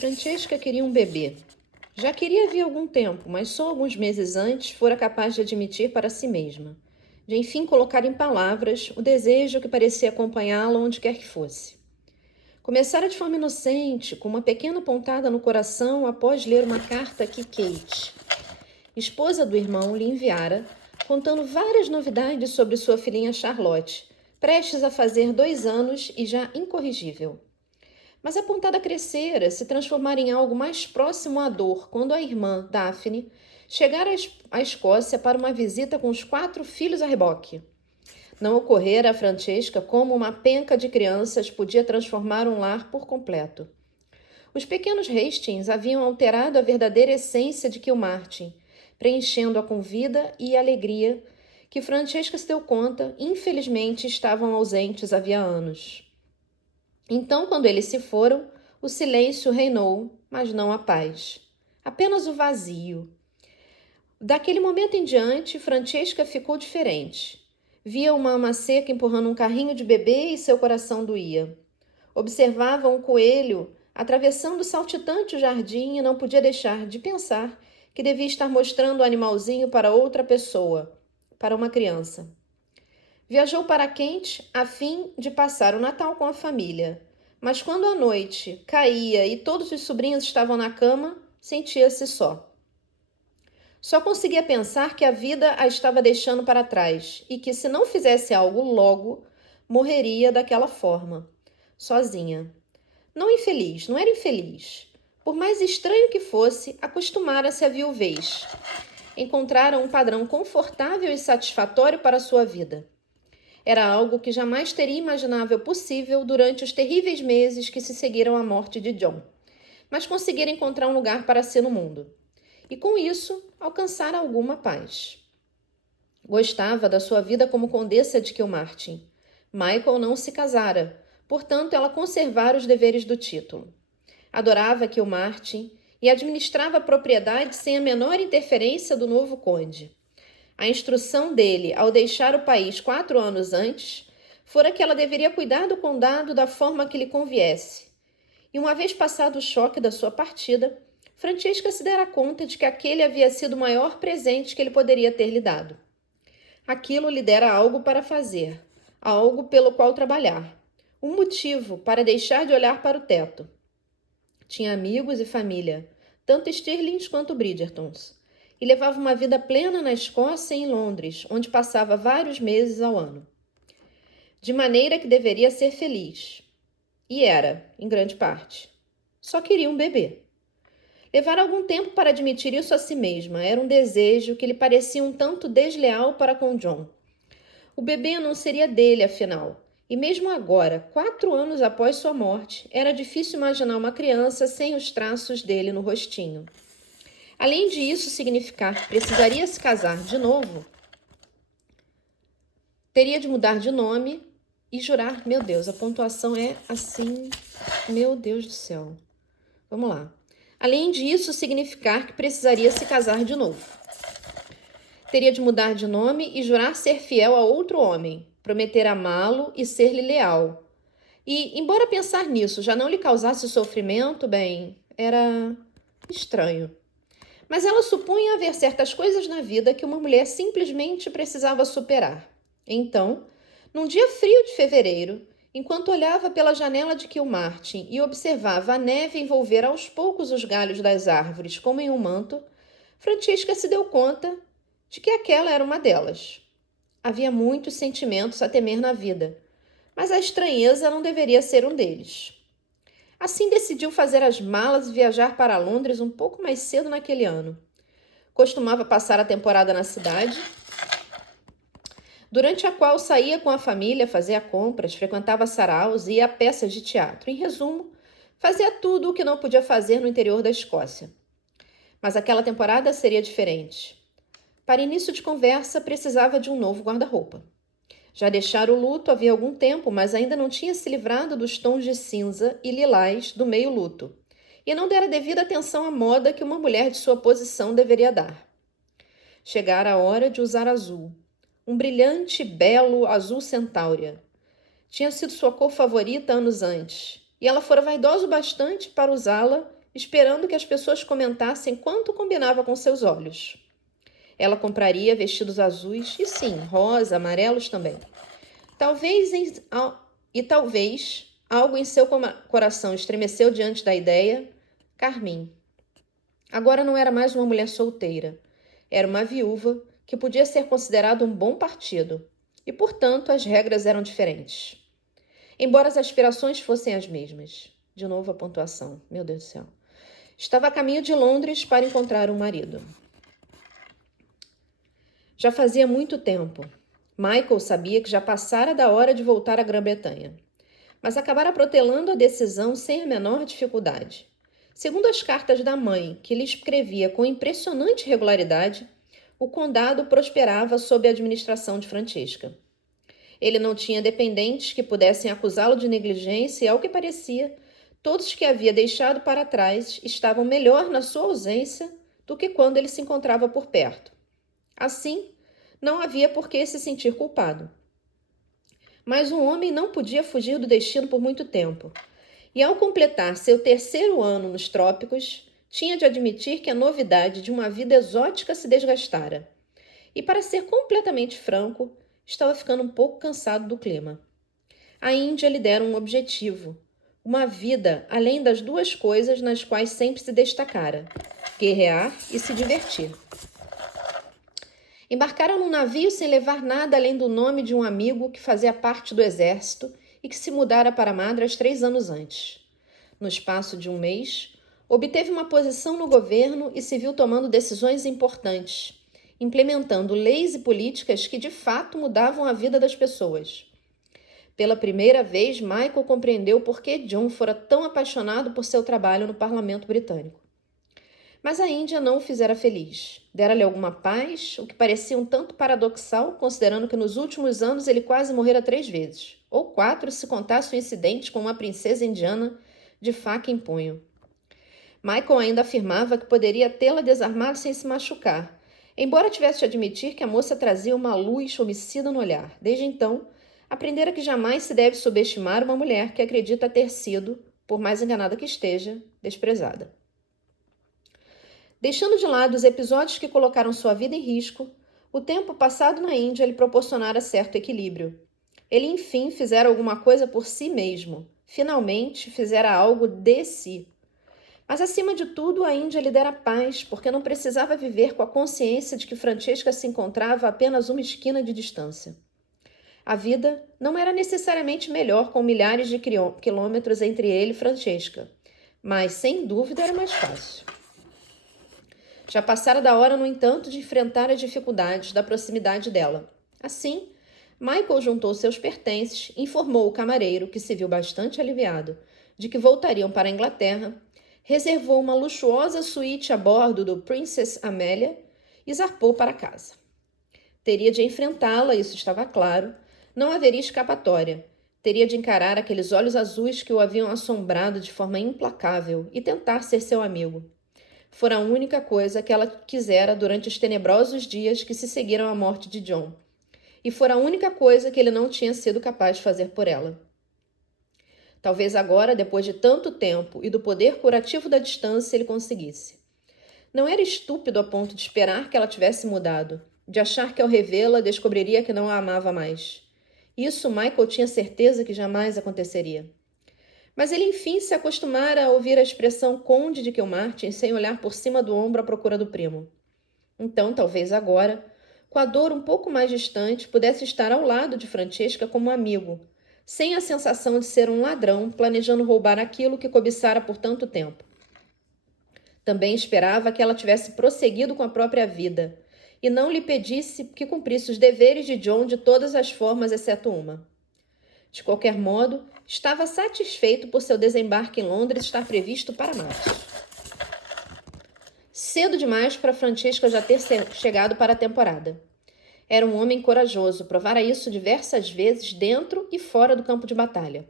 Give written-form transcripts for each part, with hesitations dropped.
Francesca queria um bebê. Já queria havia algum tempo, mas só alguns meses antes fora capaz de admitir para si mesma, de enfim colocar em palavras o desejo que parecia acompanhá-la onde quer que fosse. Começara de forma inocente, com uma pequena pontada no coração após ler uma carta que Kate, esposa do irmão, lhe enviara, contando várias novidades sobre sua filhinha Charlotte, prestes a fazer 2 anos e já incorrigível. Mas a pontada crescera, se transformara em algo mais próximo à dor, quando a irmã, Daphne, chegara à Escócia para uma visita com os 4 filhos a reboque. Não ocorrera a Francesca como uma penca de crianças podia transformar um lar por completo. Os pequenos Hastings haviam alterado a verdadeira essência de Kilmartin, preenchendo-a com vida e alegria, que Francesca se deu conta, infelizmente, estavam ausentes havia anos. Então, quando eles se foram, o silêncio reinou, mas não a paz. Apenas o vazio. Daquele momento em diante, Francesca ficou diferente. Via uma ama seca empurrando um carrinho de bebê e seu coração doía. Observava um coelho atravessando saltitante o jardim e não podia deixar de pensar que devia estar mostrando o animalzinho para outra pessoa, para uma criança. Viajou para Kent a fim de passar o Natal com a família, mas quando a noite caía e todos os sobrinhos estavam na cama, sentia-se só. Só conseguia pensar que a vida a estava deixando para trás e que, se não fizesse algo logo, morreria daquela forma, sozinha. Não infeliz, não era infeliz. Por mais estranho que fosse, acostumara-se à viuvez. Encontrara um padrão confortável e satisfatório para a sua vida. Era algo que jamais teria imaginável possível durante os terríveis meses que se seguiram à morte de John, mas conseguira encontrar um lugar para si no mundo. E com isso, alcançara alguma paz. Gostava da sua vida como condessa de Kilmartin. Michael não se casara, portanto ela conservara os deveres do título. Adorava Kilmartin e administrava a propriedade sem a menor interferência do novo conde. A instrução dele, ao deixar o país 4 anos antes, fora que ela deveria cuidar do condado da forma que lhe conviesse. E uma vez passado o choque da sua partida, Francesca se dera conta de que aquele havia sido o maior presente que ele poderia ter lhe dado. Aquilo lhe dera algo para fazer, algo pelo qual trabalhar, um motivo para deixar de olhar para o teto. Tinha amigos e família, tanto Stirlings quanto Bridgertons, e levava uma vida plena na Escócia e em Londres, onde passava vários meses ao ano. De maneira que deveria ser feliz. E era, em grande parte. Só queria um bebê. Levara algum tempo para admitir isso a si mesma. Era um desejo que lhe parecia um tanto desleal para com John. O bebê não seria dele, afinal. E mesmo agora, 4 anos após sua morte, era difícil imaginar uma criança sem os traços dele no rostinho. Além de isso significar que precisaria se casar de novo, teria de mudar de nome e jurar... Meu Deus, a pontuação é assim... Meu Deus do céu. Vamos lá. Além disso significar que precisaria se casar de novo. Teria de mudar de nome e jurar ser fiel a outro homem, prometer amá-lo e ser-lhe leal. E, embora pensar nisso já não lhe causasse sofrimento, bem, era estranho. Mas ela supunha haver certas coisas na vida que uma mulher simplesmente precisava superar. Então, num dia frio de fevereiro, enquanto olhava pela janela de Kilmartin e observava a neve envolver aos poucos os galhos das árvores como em um manto, Francesca se deu conta de que aquela era uma delas. Havia muitos sentimentos a temer na vida, mas a estranheza não deveria ser um deles. Assim decidiu fazer as malas e viajar para Londres um pouco mais cedo naquele ano. Costumava passar a temporada na cidade, durante a qual saía com a família, fazia compras, frequentava saraus e ia a peças de teatro. Em resumo, fazia tudo o que não podia fazer no interior da Escócia. Mas aquela temporada seria diferente. Para início de conversa, precisava de um novo guarda-roupa. Já deixara o luto havia algum tempo, mas ainda não tinha se livrado dos tons de cinza e lilás do meio-luto, e não dera devida atenção à moda que uma mulher de sua posição deveria dar. Chegara a hora de usar azul. Um brilhante, belo azul centáurea. Tinha sido sua cor favorita anos antes, e ela fora vaidosa o bastante para usá-la esperando que as pessoas comentassem quanto combinava com seus olhos. Ela compraria vestidos azuis e sim, rosa, amarelos também. Talvez algo em seu coração estremeceu diante da ideia. Carmim. Agora não era mais uma mulher solteira. Era uma viúva que podia ser considerada um bom partido. E, portanto, as regras eram diferentes. Embora as aspirações fossem as mesmas. De novo a pontuação. Meu Deus do céu. Estava a caminho de Londres para encontrar um marido. Já fazia muito tempo. Michael sabia que já passara da hora de voltar à Grã-Bretanha, mas acabara protelando a decisão sem a menor dificuldade. Segundo as cartas da mãe, que lhe escrevia com impressionante regularidade, o condado prosperava sob a administração de Francesca. Ele não tinha dependentes que pudessem acusá-lo de negligência e, ao que parecia, todos que havia deixado para trás estavam melhor na sua ausência do que quando ele se encontrava por perto. Assim, não havia por que se sentir culpado. Mas um homem não podia fugir do destino por muito tempo. E ao completar seu terceiro ano nos trópicos, tinha de admitir que a novidade de uma vida exótica se desgastara. E, para ser completamente franco, estava ficando um pouco cansado do clima. A Índia lhe dera um objetivo, uma vida além das duas coisas nas quais sempre se destacara: guerrear e se divertir. Embarcaram num navio sem levar nada além do nome de um amigo que fazia parte do exército e que se mudara para Madras 3 anos antes. No espaço de um mês, obteve uma posição no governo e se viu tomando decisões importantes, implementando leis e políticas que de fato mudavam a vida das pessoas. Pela primeira vez, Michael compreendeu por que John fora tão apaixonado por seu trabalho no parlamento britânico. Mas a Índia não o fizera feliz. Dera-lhe alguma paz, o que parecia um tanto paradoxal, considerando que nos últimos anos ele quase morrera 3 vezes, ou 4 se contasse o incidente com uma princesa indiana de faca em punho. Michael ainda afirmava que poderia tê-la desarmado sem se machucar, embora tivesse de admitir que a moça trazia uma luz homicida no olhar. Desde então, aprendera que jamais se deve subestimar uma mulher que acredita ter sido, por mais enganada que esteja, desprezada. Deixando de lado os episódios que colocaram sua vida em risco, o tempo passado na Índia lhe proporcionara certo equilíbrio. Ele, enfim, fizera alguma coisa por si mesmo. Finalmente, fizera algo de si. Mas, acima de tudo, a Índia lhe dera paz, porque não precisava viver com a consciência de que Francesca se encontrava a apenas uma esquina de distância. A vida não era necessariamente melhor com milhares de quilômetros entre ele e Francesca, mas, sem dúvida, era mais fácil. Já passara da hora, no entanto, de enfrentar as dificuldades da proximidade dela. Assim, Michael juntou seus pertences, informou o camareiro, que se viu bastante aliviado, de que voltariam para a Inglaterra, reservou uma luxuosa suíte a bordo do Princess Amelia e zarpou para casa. Teria de enfrentá-la, isso estava claro, não haveria escapatória. Teria de encarar aqueles olhos azuis que o haviam assombrado de forma implacável e tentar ser seu amigo. Fora a única coisa que ela quisera durante os tenebrosos dias que se seguiram à morte de John. E fora a única coisa que ele não tinha sido capaz de fazer por ela. Talvez agora, depois de tanto tempo e do poder curativo da distância, ele conseguisse. Não era estúpido a ponto de esperar que ela tivesse mudado, de achar que ao revê-la descobriria que não a amava mais. Isso Michael tinha certeza que jamais aconteceria. Mas ele, enfim, se acostumara a ouvir a expressão Conde de Kilmartin sem olhar por cima do ombro à procura do primo. Então, talvez agora, com a dor um pouco mais distante, pudesse estar ao lado de Francesca como amigo, sem a sensação de ser um ladrão planejando roubar aquilo que cobiçara por tanto tempo. Também esperava que ela tivesse prosseguido com a própria vida e não lhe pedisse que cumprisse os deveres de John de todas as formas, exceto uma. De qualquer modo, estava satisfeito por seu desembarque em Londres estar previsto para março. Cedo demais para Francesca já ter chegado para a temporada. Era um homem corajoso, provara isso diversas vezes dentro e fora do campo de batalha.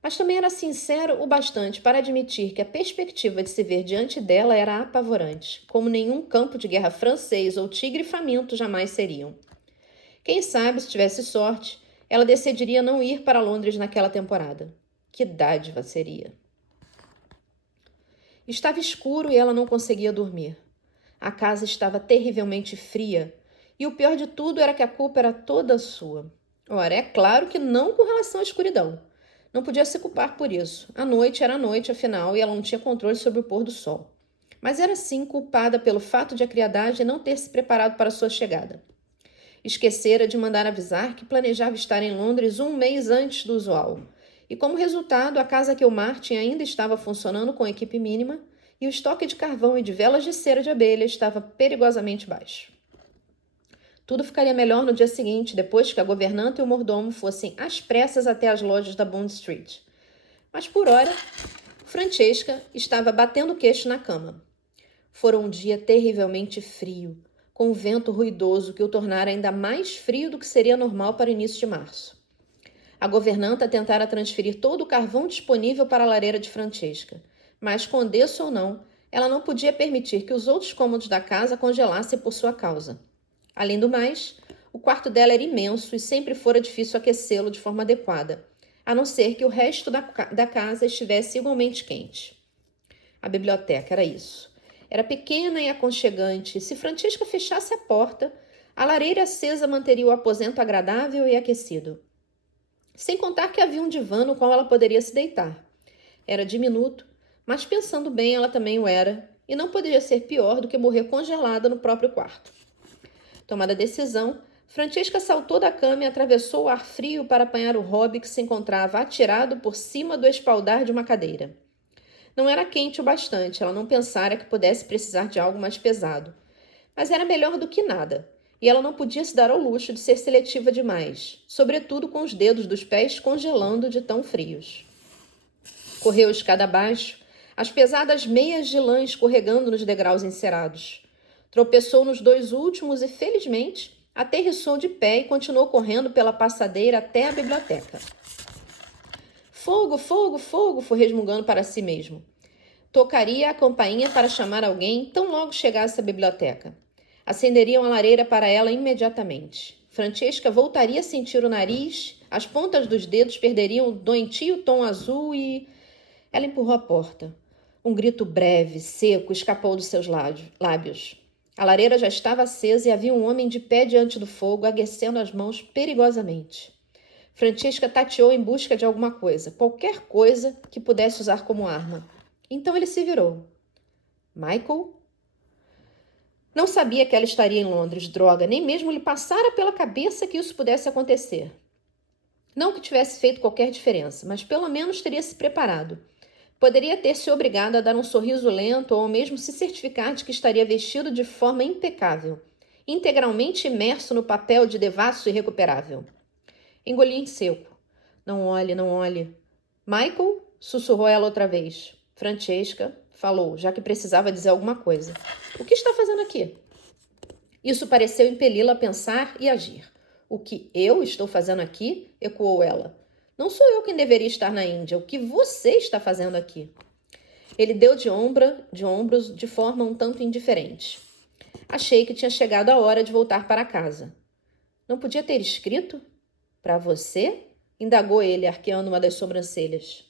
Mas também era sincero o bastante para admitir que a perspectiva de se ver diante dela era apavorante, como nenhum campo de guerra francês ou tigre faminto jamais seriam. Quem sabe, se tivesse sorte, ela decidiria não ir para Londres naquela temporada. Que dádiva seria! Estava escuro e ela não conseguia dormir. A casa estava terrivelmente fria, e o pior de tudo era que a culpa era toda sua. Ora, é claro que não com relação à escuridão. Não podia se culpar por isso. A noite era a noite, afinal, e ela não tinha controle sobre o pôr do sol. Mas era sim culpada pelo fato de a criadagem não ter se preparado para sua chegada. Esquecera de mandar avisar que planejava estar em Londres um mês antes do usual. E como resultado, a casa Kilmartin ainda estava funcionando com equipe mínima e o estoque de carvão e de velas de cera de abelha estava perigosamente baixo. Tudo ficaria melhor no dia seguinte, depois que a governanta e o mordomo fossem às pressas até as lojas da Bond Street. Mas por hora, Francesca estava batendo o queixo na cama. Fora um dia terrivelmente frio, com um vento ruidoso que o tornara ainda mais frio do que seria normal para o início de março. A governanta tentara transferir todo o carvão disponível para a lareira de Francesca, mas, condessa ou não, ela não podia permitir que os outros cômodos da casa congelassem por sua causa. Além do mais, o quarto dela era imenso e sempre fora difícil aquecê-lo de forma adequada, a não ser que o resto da casa estivesse igualmente quente. A biblioteca era isso. Era pequena e aconchegante, e se Francesca fechasse a porta, a lareira acesa manteria o aposento agradável e aquecido. Sem contar que havia um divã no qual ela poderia se deitar. Era diminuto, mas pensando bem, ela também o era, e não poderia ser pior do que morrer congelada no próprio quarto. Tomada a decisão, Francesca saltou da cama e atravessou o ar frio para apanhar o hobby que se encontrava atirado por cima do espaldar de uma cadeira. Não era quente o bastante, ela não pensara que pudesse precisar de algo mais pesado. Mas era melhor do que nada, e ela não podia se dar ao luxo de ser seletiva demais, sobretudo com os dedos dos pés congelando de tão frios. Correu escada abaixo, as pesadas meias de lã escorregando nos degraus encerados. Tropeçou nos dois últimos e, felizmente, aterrissou de pé e continuou correndo pela passadeira até a biblioteca. Fogo, fogo, fogo, foi resmungando para si mesmo. Tocaria a campainha para chamar alguém tão logo chegasse à biblioteca. Acenderiam a lareira para ela imediatamente. Francesca voltaria a sentir o nariz, as pontas dos dedos perderiam o doentio tom azul e... Ela empurrou a porta. Um grito breve, seco, escapou dos seus lábios. A lareira já estava acesa e havia um homem de pé diante do fogo, aquecendo as mãos perigosamente. Francesca tateou em busca de alguma coisa, qualquer coisa que pudesse usar como arma. Então ele se virou. Michael? Não sabia que ela estaria em Londres, droga, nem mesmo lhe passara pela cabeça que isso pudesse acontecer. Não que tivesse feito qualquer diferença, mas pelo menos teria se preparado. Poderia ter se obrigado a dar um sorriso lento ou mesmo se certificar de que estaria vestido de forma impecável, integralmente imerso no papel de devasso irrecuperável. Engoliu em seco. Não olhe, não olhe. Michael? Sussurrou ela outra vez. Francesca falou, já que precisava dizer alguma coisa. O que está fazendo aqui? Isso pareceu impeli-la a pensar e agir. O que eu estou fazendo aqui? Ecoou ela. Não sou eu quem deveria estar na Índia. O que você está fazendo aqui? Ele deu de ombros de forma um tanto indiferente. Achei que tinha chegado a hora de voltar para casa. Não podia ter escrito? Para você? Indagou ele, arqueando uma das sobrancelhas.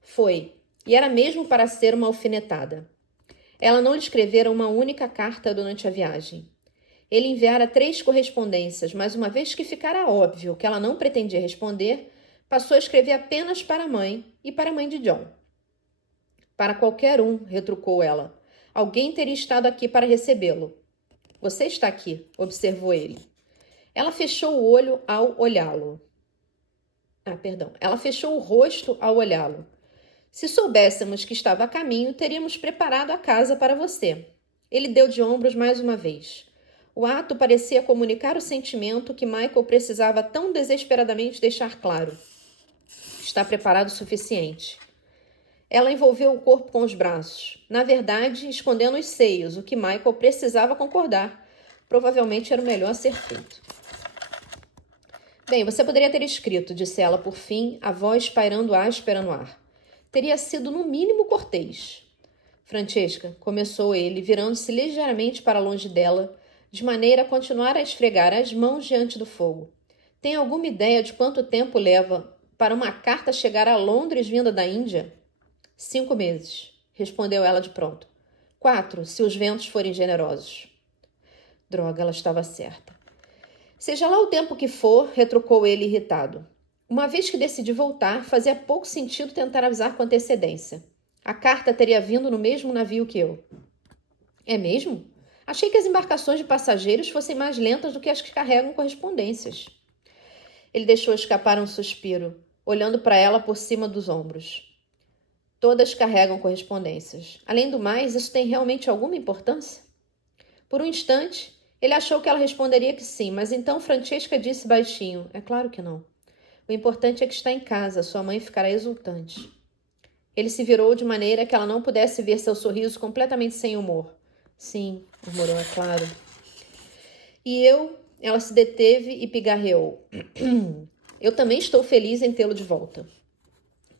Foi, e era mesmo para ser uma alfinetada. Ela não lhe escrevera uma única carta durante a viagem. Ele enviara 3 correspondências, mas uma vez que ficara óbvio que ela não pretendia responder, passou a escrever apenas para a mãe e para a mãe de John. Para qualquer um, retrucou ela. Alguém teria estado aqui para recebê-lo. Você está aqui, observou ele. Ela fechou o olho ao olhá-lo. Ela fechou o rosto ao olhá-lo. Se soubéssemos que estava a caminho, teríamos preparado a casa para você. Ele deu de ombros mais uma vez. O ato parecia comunicar o sentimento que Michael precisava tão desesperadamente deixar claro. Está preparado o suficiente. Ela envolveu o corpo com os braços, na verdade, escondendo os seios, o que Michael precisava concordar. Provavelmente era o melhor a ser feito. Bem, você poderia ter escrito, disse ela por fim, a voz pairando áspera no ar. Teria sido, no mínimo, cortês. Francesca, começou ele, virando-se ligeiramente para longe dela, de maneira a continuar a esfregar as mãos diante do fogo. Tem alguma ideia de quanto tempo leva para uma carta chegar a Londres vinda da Índia? 5 meses. respondeu ela de pronto. 4, se os ventos forem generosos. Droga, ela estava certa. Seja lá o tempo que for, retrucou ele irritado. Uma vez que decidi voltar, fazia pouco sentido tentar avisar com antecedência. A carta teria vindo no mesmo navio que eu. É mesmo? Achei que as embarcações de passageiros fossem mais lentas do que as que carregam correspondências. Ele deixou escapar um suspiro, olhando para ela por cima dos ombros. Todas carregam correspondências. Além do mais, isso tem realmente alguma importância? Por um instante, ele achou que ela responderia que sim, mas então Francesca disse baixinho, é claro que não. O importante é que está em casa, sua mãe ficará exultante. Ele se virou de maneira que ela não pudesse ver seu sorriso completamente sem humor. Sim, murmurou, é claro. E eu... Ela se deteve e pigarreou. Eu também estou feliz em tê-lo de volta.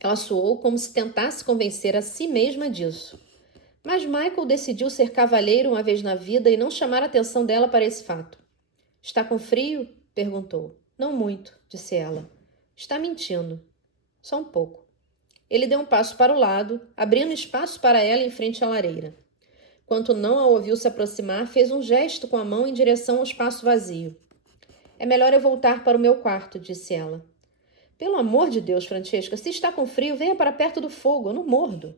Ela soou como se tentasse convencer a si mesma disso. Mas Michael decidiu ser cavalheiro uma vez na vida e não chamar a atenção dela para esse fato. Está com frio? Perguntou. Não muito, disse ela. Está mentindo. Só um pouco. Ele deu um passo para o lado, abrindo espaço para ela em frente à lareira. Quando não a ouviu se aproximar, fez um gesto com a mão em direção ao espaço vazio. É melhor eu voltar para o meu quarto, disse ela. Pelo amor de Deus, Francesca, se está com frio, venha para perto do fogo, eu não mordo.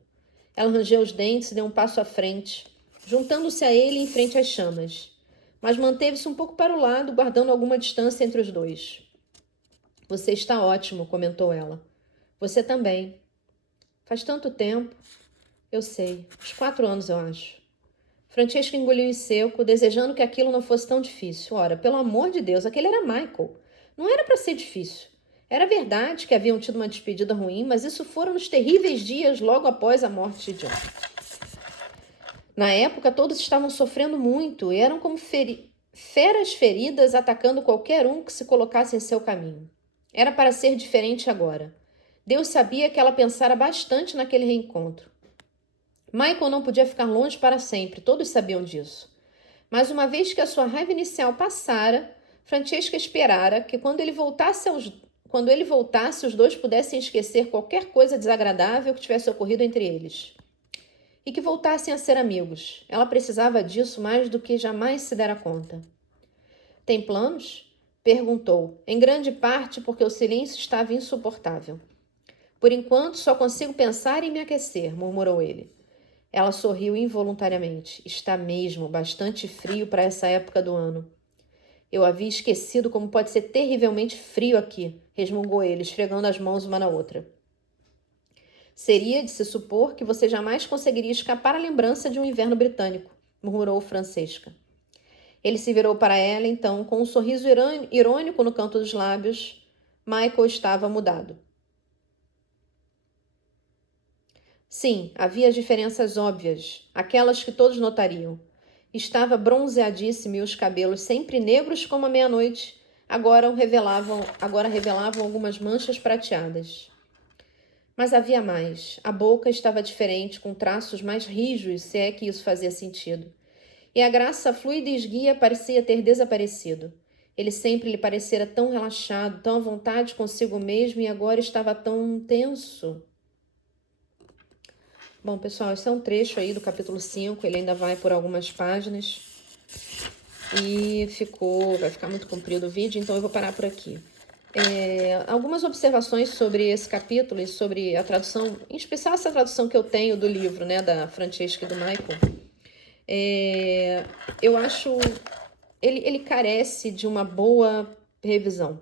Ela rangeu os dentes e deu um passo à frente, juntando-se a ele em frente às chamas. Mas manteve-se um pouco para o lado, guardando alguma distância entre os dois. Você está ótimo, comentou ela. Você também. Faz tanto tempo. Eu sei. Uns 4 anos, eu acho. Francesca engoliu em seco, desejando que aquilo não fosse tão difícil. Ora, pelo amor de Deus, aquele era Michael. Não era para ser difícil. Era verdade que haviam tido uma despedida ruim, mas isso foram nos terríveis dias logo após a morte de John. Na época, todos estavam sofrendo muito e eram como feras feridas atacando qualquer um que se colocasse em seu caminho. Era para ser diferente agora. Deus sabia que ela pensara bastante naquele reencontro. Michael não podia ficar longe para sempre, todos sabiam disso. Mas uma vez que a sua raiva inicial passara, Francesca esperara que quando ele voltasse, os dois pudessem esquecer qualquer coisa desagradável que tivesse ocorrido entre eles. E que voltassem a ser amigos. Ela precisava disso mais do que jamais se dera conta. Tem planos? Perguntou, em grande parte porque o silêncio estava insuportável. Por enquanto, só consigo pensar em me aquecer, murmurou ele. Ela sorriu involuntariamente. Está mesmo bastante frio para essa época do ano. Eu havia esquecido como pode ser terrivelmente frio aqui, resmungou ele, esfregando as mãos uma na outra. Seria de se supor que você jamais conseguiria escapar à lembrança de um inverno britânico, murmurou Francesca. Ele se virou para ela, então, com um sorriso irônico no canto dos lábios. Michael estava mudado. Sim, havia diferenças óbvias, aquelas que todos notariam. Estava bronzeadíssimo e os cabelos, sempre negros como a meia-noite, agora revelavam algumas manchas prateadas. Mas havia mais. A boca estava diferente, com traços mais rijos, se é que isso fazia sentido. E a graça fluida e esguia parecia ter desaparecido. Ele sempre lhe parecera tão relaxado, tão à vontade consigo mesmo, e agora estava tão tenso. Bom, pessoal, esse é um trecho aí do capítulo 5, ele ainda vai por algumas páginas. E vai ficar muito comprido o vídeo, então eu vou parar por aqui. Algumas observações sobre esse capítulo e sobre a tradução, em especial essa tradução que eu tenho do livro, né, da Francesca e do Michael. Eu acho... Ele carece de uma boa revisão.